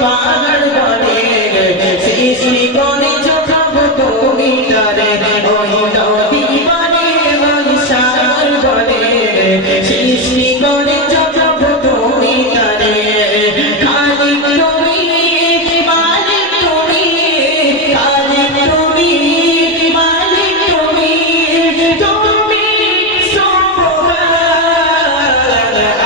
পাহাড় বনে সৃষ্টি করে জগৎ তুমি তারে ওই নদী বনে ওই সাগর বনে সৃষ্টি করে জগৎ তুমি তারে খালিক তুমি মালিক তুমি খালিক তুমি মালিক তুমি তুমি সুবহান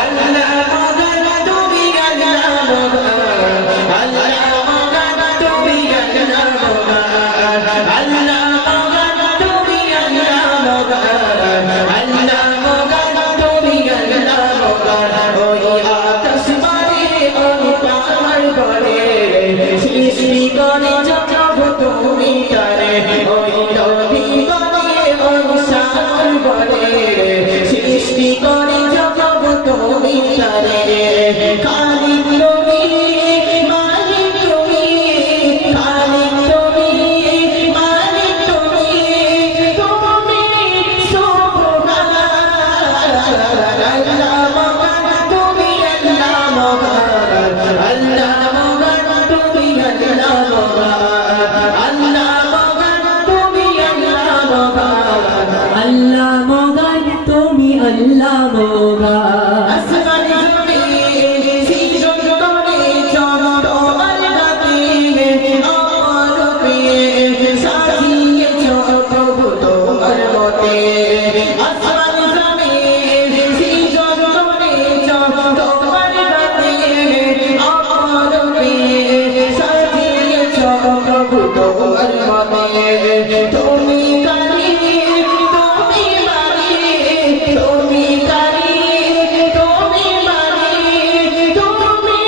আল্লাহ মগান তুমি আল্লাহ মগান আল্লাহ মগান তুমি আল্লাহ মগান আল্লাহ মগান তুমি আল্লাহ মগান আল্লাহ মগান তুমি আল্লাহ মগান ওই আকাশ বাড়ি ওই পাহাড় বনে সৃষ্টি করে জগৎ তুমি তারে ওই নদী বনে ওই সাগর বনে সৃষ্টি করে জগৎ তুমি তারে খালিক তুমি মালিক তুমি খালিক তুমি মালিক তুমি তুমি সুবহান আল্লাহ মগান তুমি আল্লাহ মগান আল্লাহ মগান তুমি আল্লাহ মগান আল্লাহ মগান তুমি আল্লাহ মগান আল্লাহ মগান তুমি আল্লাহ মগান আসমানি জমিন সৃজন করে তোমার হাতে অপরূপে সাজিয়েছ প্রভু তোমার মতে আসমানি জমিন সৃজন করে তোমার হাতে অপরূপে সাজিয়েছ প্রভু তোমার মতে তুমি কারি তুমি বাড়ি তুমি কারি তুমি বাড়ি তুমি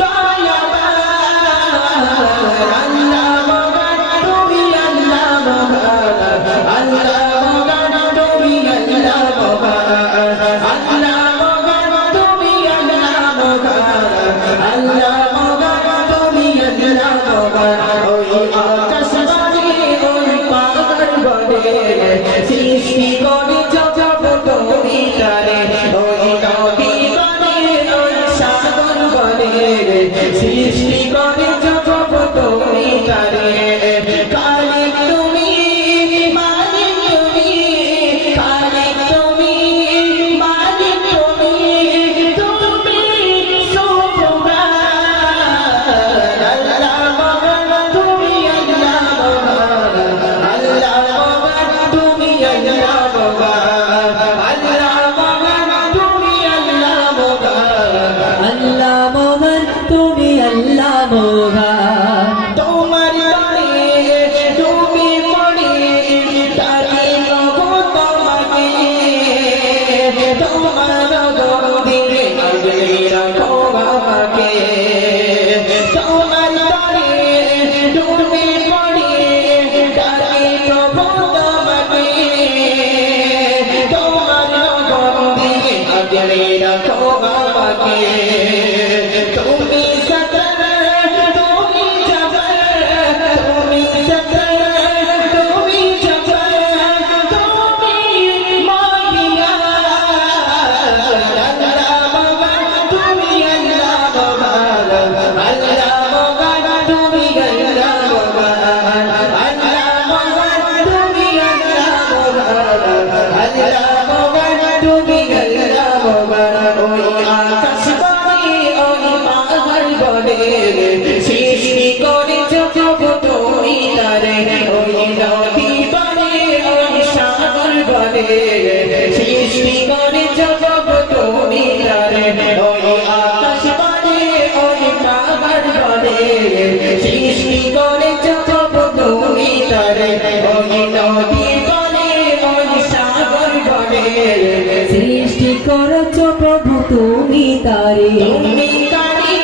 দয়াবান আল্লাহ মগান তুমি আল্লাহ মগান আল্লাহ মগান তুমি আল্লাহ মগান আল্লাহ মগান তুমি আল্লাহ মগান আল্লাহ মগান তুমি আল্লাহ মগান ওই আকাশ বাড়ি ওই পাহাড় বনে সৃষ্টি করে জগৎ তুমি তারে ওই নদী বনে ওই সাগর বনে সৃষ্টি করে জগৎ তুমি তারে খালিক তুমি মালিক তুমি খালিক তুমি মালিক তুমি তুমি সুবহান আল্লাহ মগান তুমি আল্লাহ মগান আল্লাহ মগান তুমি আল্লাহ মগান আল্লাহ মগান তুমি আল্লাহ মগান আল্লাহ মগান তুমি আল্লাহ মগান তোমার বাড়ি তুমি পড়ি ডাকি প্রভু তোমাকে তোমার গদিরে আগলে রাখো বাবাকে তোমার বাড়ি তুমি পড়ি ডাকি প্রভু তোমাকে তোমার গদিরে আগলে রাখো বাবাকে তুমি সতর তুমি জবর তুমি সতর তুমি জবর তুমি মাহিয়া আল্লাহ মগান তুমি আল্লাহ মগান আল্লাহ মগান তুমি আল্লাহ মগান আল্লাহ মগান তুমি আল্লাহ মগান আল্লাহ মগান তুমি আল্লাহ মগান ওই আকাশ বাড়ি ওই পাহাড় বনে সৃষ্টি করে জগৎ তুমি তারে ওই নদী বনে ওই সাগর বনে সৃষ্টি করে জগৎ তুমি তারে ওই আকাশ বনে ওই পাহাড় বনে সৃষ্টি করে জগৎ তুমি তারে ওই নদী বনে ওই সাগর বনে সৃষ্টি করেছ প্রভু তুমি তারে তুমি কারি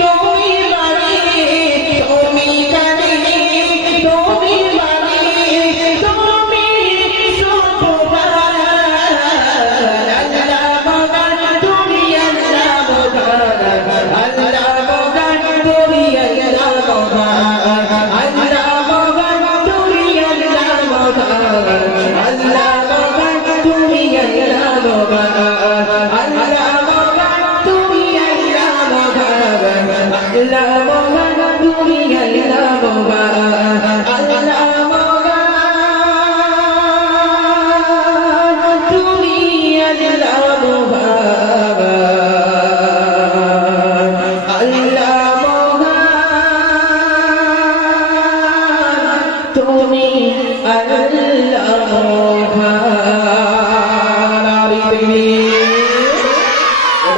তুমি বাড়ি তুমি কারি তুমি বাড়ি তুমি সুবহান আল্লাহ মগান তুমি আল্লাহ মগান আল্লাহ মগান তুমি আল্লাহ মগান আল্লাহ মগান তুমি আল্লাহ মগান আল্লাহ মগান তুমি আল্লাহ মগান আল্লাহ মগান তুমি আল্লাহ মগান আল্লাহ আল্লাহ মহান।